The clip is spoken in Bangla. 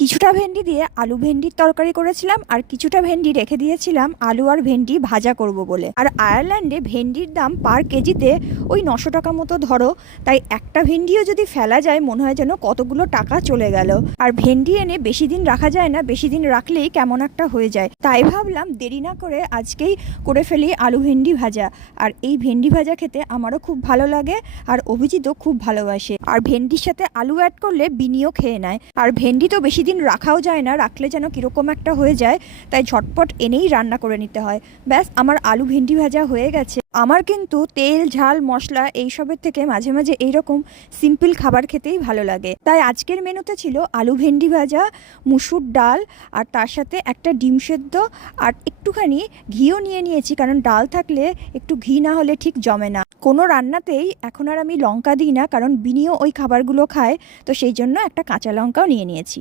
কিছুটা ভেন্ডি দিয়ে আলু ভেন্ডির তরকারি করেছিলাম, আর কিছুটা ভেন্ডি রেখে দিয়েছিলাম আলু আর ভেন্ডি ভাজা করব বলে। আর আয়ারল্যান্ডে ভেন্ডির দাম পার কেজিতে ওই 900 টাকা মতো ধরো, তাই একটা ভেন্ডিও যদি ফেলা যায় মনে হয় যেন কতগুলো টাকা চলে গেল। আর ভেন্ডি এনে বেশি দিন রাখা যায় না, বেশি দিন রাখলেই কেমন একটা হয়ে যায়। তাই ভাবলাম দেরি না করে আজকেই করে ফেলি আলু ভেন্ডি ভাজা। আর এই ভেন্ডি ভাজা খেতে আমারও খুব ভালো লাগে, আর অভিজিৎও খুব ভালোবাসে। আর ভেন্ডির সাথে আলু অ্যাড করলে বিনিও খেয়ে নেয়। আর ভেন্ডি তো বেশি দিন রাখাও যায় না, রাখলে যেন কীরকম একটা হয়ে যায়, তাই ঝটপট এনেই রান্না করে নিতে হয়। ব্যাস, আমার আলু ভেন্ডি ভাজা হয়ে গেছে। আমার কিন্তু তেল ঝাল মশলা এইসবের থেকে মাঝে মাঝে এইরকম সিম্পল খাবার খেতেই ভালো লাগে। তাই আজকের মেনুতে ছিল আলু ভেন্ডি ভাজা, মুসুর ডাল, আর তার সাথে একটা ডিম সেদ্ধ, আর একটুখানি ঘিও নিয়ে নিয়েছি, কারণ ডাল থাকলে একটু ঘি না হলে ঠিক জমে না। কোনো রান্নাতেই এখন আর আমি লঙ্কা দিই না, কারণ বিনিও ওই খাবারগুলো খায়, তো সেই জন্য একটা কাঁচা লঙ্কাও নিয়ে নিয়েছি।